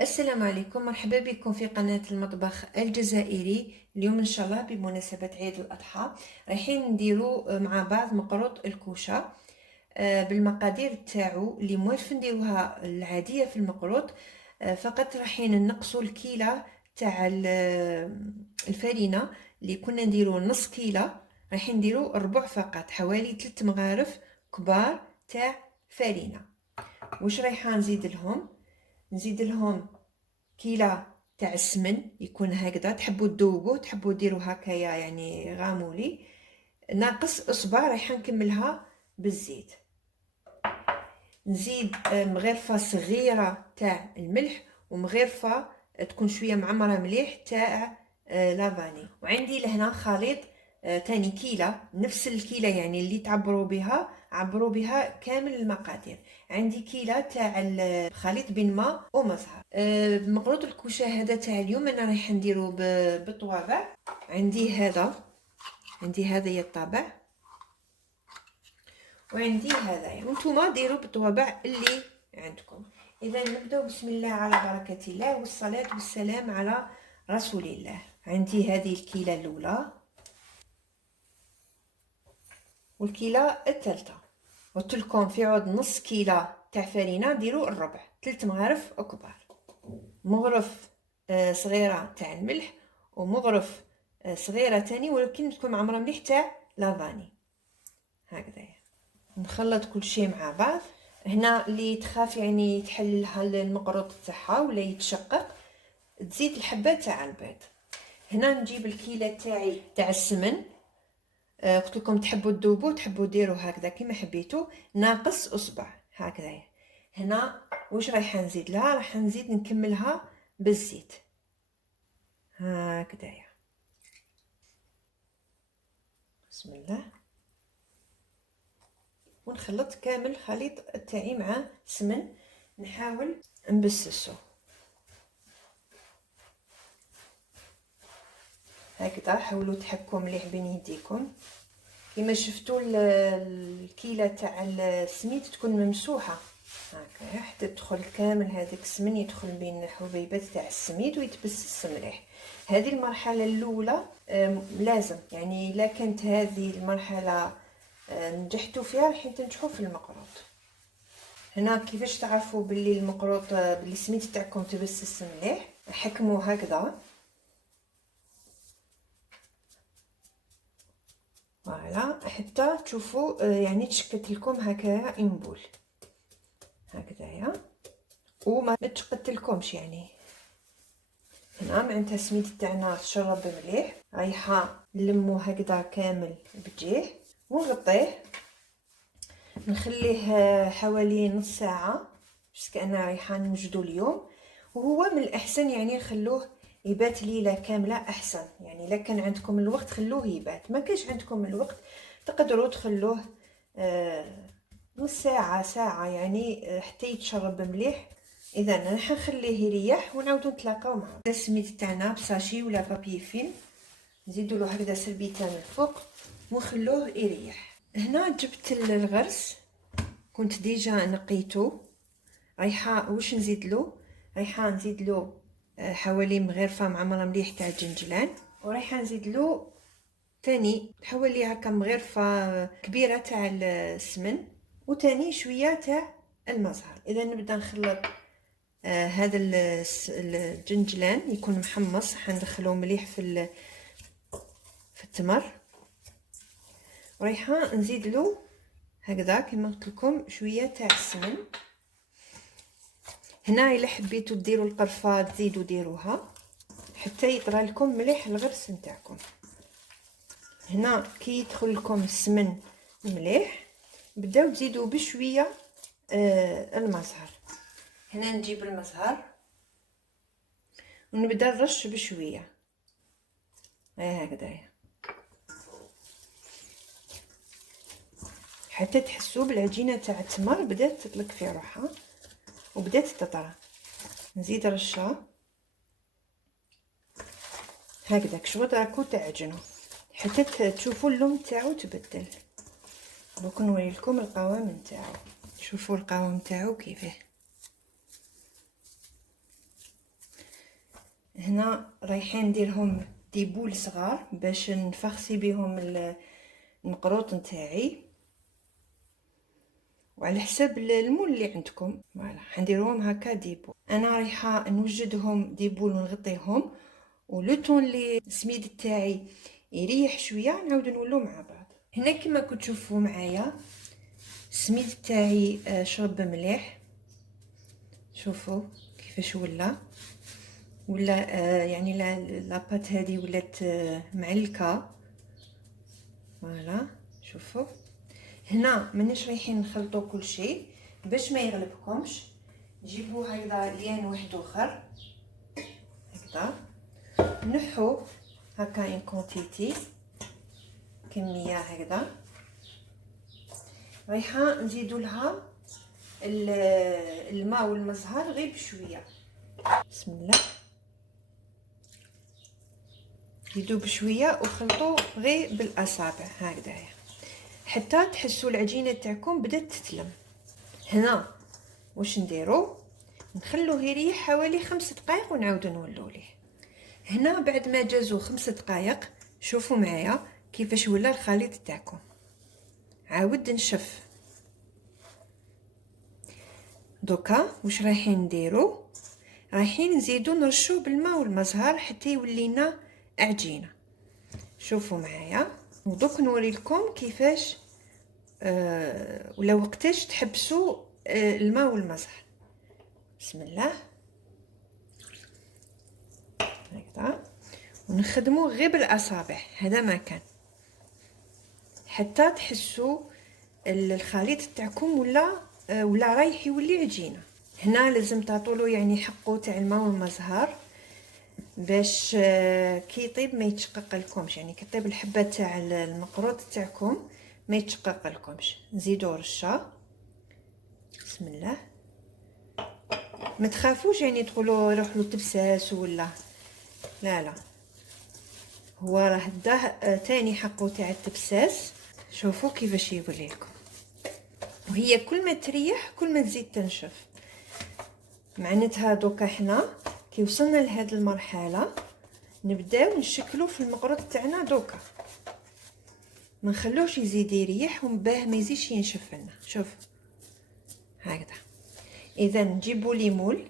السلام عليكم، مرحبا بكم في قناة المطبخ الجزائري. اليوم ان شاء الله بمناسبة عيد الاضحى رايحين نديرو مع بعض مقروط الكوشة بالمقادير تاعو اللي موالف نديروها العادية في المقروط. فقط رايحين نقصوا الكيلة تاع الفرينة اللي كنا نديرو نص كيلة، رايحين نديرو ربع فقط، حوالي 3 مغارف كبار تاع فرينة. واش رايحه نزيد لهم كيلة تاع السمن، يكون هكذا، تحبوا تذوبوا تحبوا ديروا هكايا يعني غامولي، ناقص اصبع رايحه نكملها بالزيت. نزيد مغرفه صغيره تاع الملح، ومغرفه تكون شويه معمره مليح تاع لافاني. وعندي لهنا خليط تاني كيلة، نفس الكيلة يعني اللي تعبروا بها عبروا بها كامل المقادير. عندي كيلة تاع الخليط بين ماء ومزهر. مقروط الكوشه هذا تاع اليوم انا رايحه نديرو بالطوابع. عندي هذا الطابع، وعندي هذايا، وانتوما ديروا بالطوابع اللي عندكم. اذا نبداو بسم الله على بركه الله، والصلاه والسلام على رسول الله. عندي هذه الكيلة الاولى والكيلة الثالثه. قلت لكم في عود نص كيلة تاع فرينه ديروا الربع، 3 مغارف كبار، مغرف صغيره تاع الملح، ومغرف صغيره تاني ولكن تكون معمره مليح تاع لافاني. هكذا نخلط كل شيء مع بعض. هنا اللي تخاف يعني تحللها المقروط تاعها ولا يتشقق، تزيد الحبات تاع البيض. هنا نجيب الكيلة تاعي تاع السمن، قلت لكم تحبوا تذوبوا تحبوا ديروا هكذا كيما حبيتوا، ناقص اصبع هكذا. هنا واش رايحه نزيد لها؟ راح نزيد نكملها بالزيت هكذايا. بسم الله. ونخلط كامل الخليط تاعي مع السمن، نحاول نبسسو هكذا. حاولوا تحكوا مليح بين يديكم. كما شفتوا الكيلة تاع السميد تكون ممسوحه هكا حتى تدخل كامل هذاك السمن، يدخل بين حبيبات تاع السميد ويتبسس مليح. هذه المرحله الاولى لازم يعني، الا كانت هذه المرحله نجحتوا فيها راح تنجحوا في المقروط. هنا كيفاش تعرفوا باللي المقروط باللي السميد تاعكم تبسس مليح؟ حكموا هكذا، فوالا، حتى تشوفوا يعني تشكت لكم هكايا انبول هكذايا، وما تشقت لكمش يعني. هنا معناتها السميد تاعنا تشرب مليح، رايحه نلمو هكذا كامل بجيه ونغطيه، نخليه حوالي نص ساعه بس انا رايحه نوجدو اليوم. وهو من الاحسن يعني نخلوه يبات ليله كامله احسن، يعني الا كان عندكم الوقت خلوه يبات، ما كانش عندكم الوقت تقدروا تخلوه نص ساعه ساعه يعني حتى يتشرب مليح. اذا انا حنخليه يريح ونعاودو نتلاقاو معاه. السميد تاعنا بساشي ولا بابي فيلم، نزيدو له هكذا سربيته من الفوق ونخلوه يريح. هنا جبت الغرس كنت ديجا نقيته، رايحه واش نزيد له؟ رايحه نزيد له حوالي مغرفه معمره مليح تاع الجنجلان، ورايحه نزيد له تاني حوالي هكا مغرفه كبيره تاع السمن، وتاني شويه تاع المزهر. اذا نبدا نخلط هذا الجنجلان يكون محمص، حندخلوه مليح في التمر، ورايحه نزيد له هكذا كما قلت لكم شويه تاع السمن. هنا الا حبيتوا ديروا القرفه تزيدوا ديروها حتى يطرى لكم مليح الغرس نتاعكم. هنا كي يدخل لكم السمن مليح بداو تزيدوا بشويه المزهر. هنا نجيب المزهر ونبدا نرش بشويه هكذايا حتى تحسوا بالعجينه تاع التمر بدات تطلق في روحها وبدات تطرى. نزيد رشه هكذا شغل راكو تعجنوا حتى تشوفوا اللون تاعو تبدل. دوك نوري لكم القوام نتاعو، شوفوا القوام تاعو كيفاه. هنا رايحين نديرهم دي بول صغار باش نفخسي بهم المقروط نتاعي، وعلى حسب المول اللي عندكم. فوالا حنديرهم هكا دي بول. انا رايحه نوجدهم دي بول ونغطيهم، ولو طون اللي السميد تاعي يريح شويه نعاود نولو مع بعض. هنا كما كنتوا تشوفوا معايا السميد تاعي شرب مليح. شوفوا كيفاش ولا يعني لاباط هذه ولات معلكه. فوالا شوفوا هنا مانيش رايحين نخلطوا كل شيء باش ما يغلبكمش. جيبوا هكذا لين واحد اخر هكذا، نحو هكا ان كونتيتي كميه هكذا. رايحه نزيدوا لها الماء والمزهر غير بشويه. بسم الله، زيدوا بشويه وخلطوا غير بالاصابع هكذا حتى تحسوا العجينه تاعكم بدات تتلم. هنا واش نديرو؟ نخلوه يريح حوالي 5 دقائق ونعاودو نولو ليه. هنا بعد ما جازو 5 دقائق شوفوا معايا كيفاش ولا الخليط تاعكم. عاود نشف. دوكا واش رايحين نديرو؟ رايحين نزيدو نرشو بالماء والمزهر حتى يولينا عجينه. شوفوا معايا ودوك نوري لكم كيفاش ولا وقتاش تحبسوا الماء والمزهر. بسم الله هكذا، ونخدموا غير بالاصابع. هذا ما كان حتى تحسوا الخليط تاعكم ولا رايح يولي عجينه. هنا لازم تعطولو يعني حقه تاع الماء والمزهر باش كي يطيب ما يتشقق لكمش. يعني كي طيب الحبه تاع المقروط تاعكم ما يتشقق لكمش. نزيدو رشه. بسم الله، ما تخافوش يعني تقولوا روح له تبساس ولا لا، هو راه داه تاني حقه تاع التبساس. شوفوا كيفاش يولي لكم، وهي كل ما تريح كل ما تزيد تنشف. معناتها دوكا حنا كي وصلنا لهاد المرحله نبداو نشكلو في المقروط تاعنا. دوكا ما نخلوش يزيد يريح وباه ما يزيدش ينشف لنا. شوف هكذا. اذا نجيبوا لي مول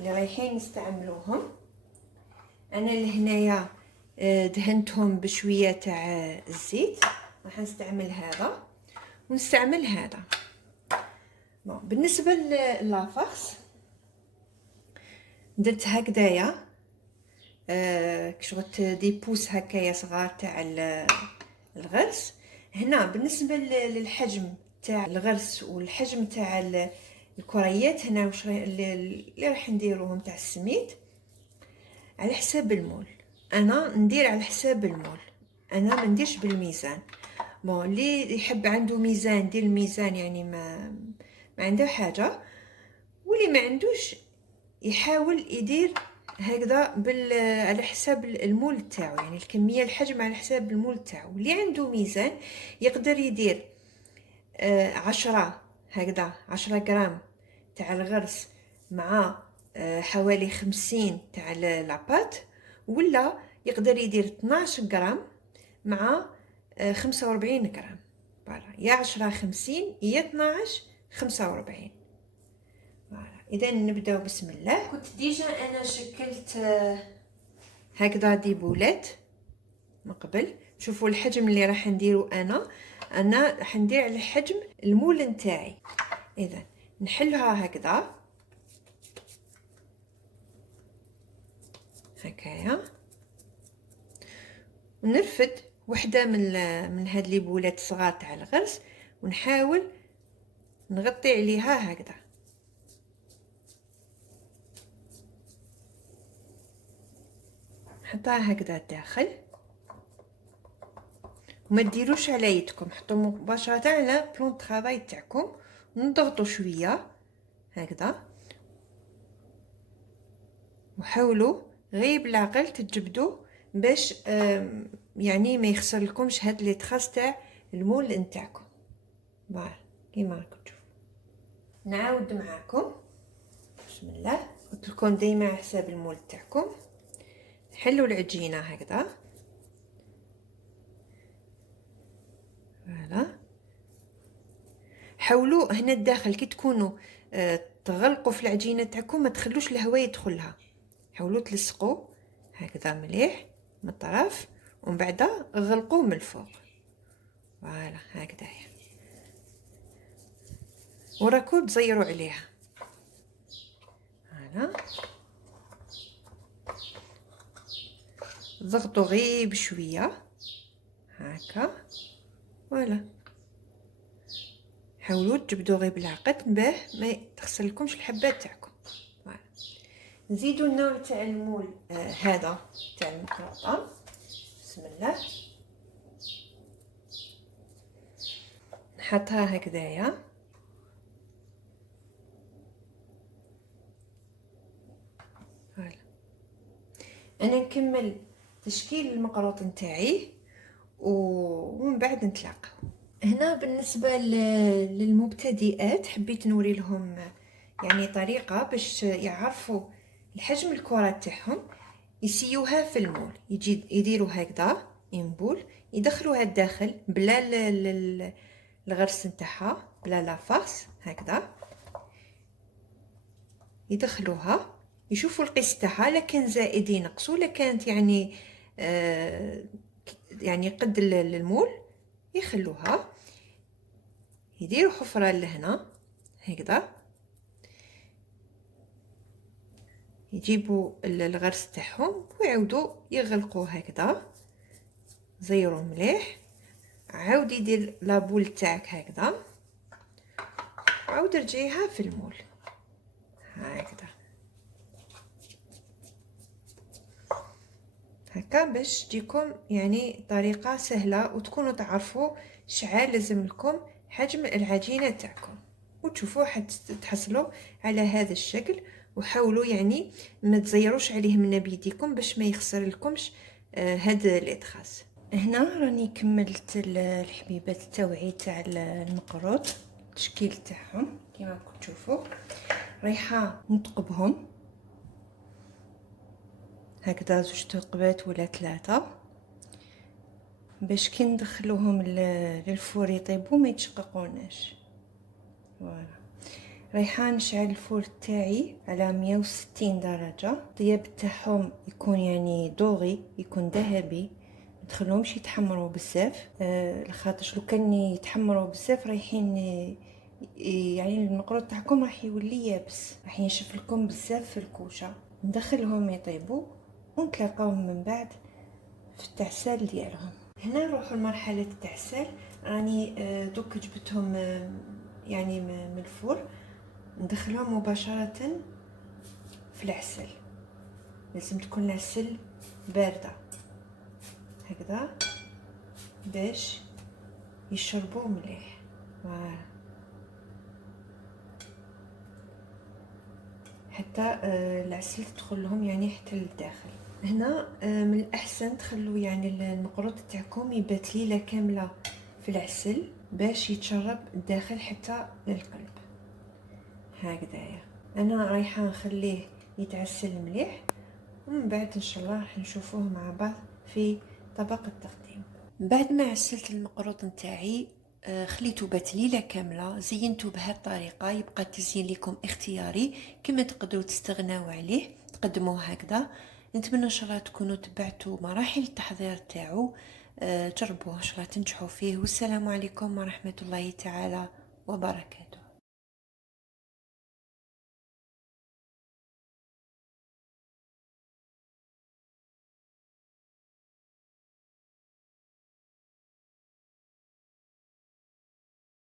اللي رايحين نستعملوهم. انا لهنايا دهنتهم بشويه تاع الزيت. راح نستعمل هذا ونستعمل هذا. بالنسبه للافاس درت هكذايا كشغلت دي بوس هكايا صغار تاع الغرس. هنا بالنسبه للحجم تاع الغرس والحجم تاع الكريات، هنا واش اللي راح نديروهم تاع السميد على حساب المول. انا ندير على حساب المول، انا ما نديرش بالميزان. اللي يحب عنده ميزان دير الميزان، يعني ما عنده حاجه. واللي ما عندوش يحاول يدير هكذا على حساب المول تاعو، يعني الكميه الحجم على حساب المول تاعو. اللي عنده ميزان يقدر يدير 10 هكذا 10 غرام تاع الغرس مع حوالي 50 تاع لاباط، ولا يقدر يدير 12 غرام مع 45 غرام. فوالا يا 10 50 يا 12 45. فوالا اذا نبداو. بسم الله. كنت ديجا انا شكلت هكذا دي بولات من قبل. شوفوا الحجم اللي راح نديرو. انا راح ندير على حجم المول نتاعي. اذا نحلها هكذا هكايا، ونرفد وحده من هاد لي بولات صغار تاع الغرس، ونحاول نغطي عليها هكذا. حطها هكذا داخل وما ديروش على يدكم، حطوا مباشره على بلون طرافاي تاعكم ونضغطوا شويه هكذا، وحاولوا غير بالعقل تجبدوا باش يعني ما يخسر لكمش هاد لي تراس تاع المول نتاعكم. فوالا كيما راكم تشوفوا. نعاود معاكم. بسم الله. قلت لكم ديما على حساب المول تاعكم. حلوا العجينه هكذا. فوالا، حاولوا هنا الداخل كي تكونوا تغلقوا في العجينه تاعكم ما تخلوش الهواء يدخلها، حاولوا تلصقوا هكذا مليح من الطرف ومن بعد غلقوه من الفوق. فوالا هكذا وراكو تزيروا عليها. فوالا ضغطوا غير بشويه هكا. فوالا حاولوا تجبدوا غير بالعقل باه ما تخسرلكمش الحبات تاعكم. فوالا نزيدوا النوع تاع المول هذا تاع المكرطه. بسم الله، نحطها هكذايا. فوالا انا نكمل تشكيل المقروط نتاعي ومن بعد نتلاقاو. هنا بالنسبه للمبتدئات حبيت نوري لهم يعني طريقه باش يعرفوا الحجم الكره تاعهم، يسيوها في المول. يديروا هكذا ينبول، يدخلوها الداخل بلا الغرس نتاعها، بلا لافاس هكذا يدخلوها، يشوفوا القيس تاعها، لا كان زائد ينقصوا، لا كانت يعني يعني قد المول يخلوها. يديروا حفره لهنا هكذا، يجيبوا الغرس تاعهم ويعاودوا يغلقوه هكذا، زيروا مليح. عاود يدير لابول تاعك هكذا، عاود رجعيها في المول هكذا هكا باش تجيكم يعني طريقه سهله وتكونوا تعرفوا شحال لازم لكم حجم العجينه تاعكم، وتشوفوا تحصلوا على هذا الشكل. وحاولوا يعني ما تزيروش عليه من بيديكم باش ما يخسر لكمش هذا الادخاس. هنا راني كملت الحبيبات تاوعي تاع المقروط، التشكيل تاعهم كما راكم تشوفوا. رايحه نثقبهم هكذا 2 ثقبات ولا 3 باش كي ندخلوهم للفور يطيبوا ما يتشققوناش. فوالا رايحه نشعل الفور تاعي على 160 درجه. الطياب تاعهم يكون يعني دوغي، يكون ذهبي، ما تخلوهمش يتحمروا بزاف. لخاطرش لو كان يتحمروا بزاف رايحين يعني المقروط تاعكم راح يولي يابس، راح ينشف لكم بزاف في الكوشه. ندخلهم يطيبوا ونتلاقاهم من بعد في التعسال ديالهم. هنا نروحوا لمرحله التعسال. راني دوك جبتهم يعني من الفور، ندخلهم مباشره في العسل. لازم تكون العسل بارده هكذا باش يشربوا مليح. حتى العسل تدخل لهم يعني حتى للداخل. هنا من الاحسن تخلوا يعني المقروط تاعكم يبات ليله كامله في العسل باش يتشرب الداخل حتى للقلب هكذايا. انا رايحه نخليه يتعسل مليح ومن بعد ان شاء الله راح نشوفوه مع بعض في طبق التقديم. بعد ما عسلت المقروط نتاعي خليته بات ليله كامله، زينته بهذه الطريقه. يبقى التزيين لكم اختياري، كما تقدروا تستغناو عليه تقدموه هكذا. نتمنى ان شاء الله تكونوا تبعتوا مراحل التحضير تاعو، جربوه ان شاء الله تنجحوا فيه. والسلام عليكم ورحمه الله تعالى وبركاته.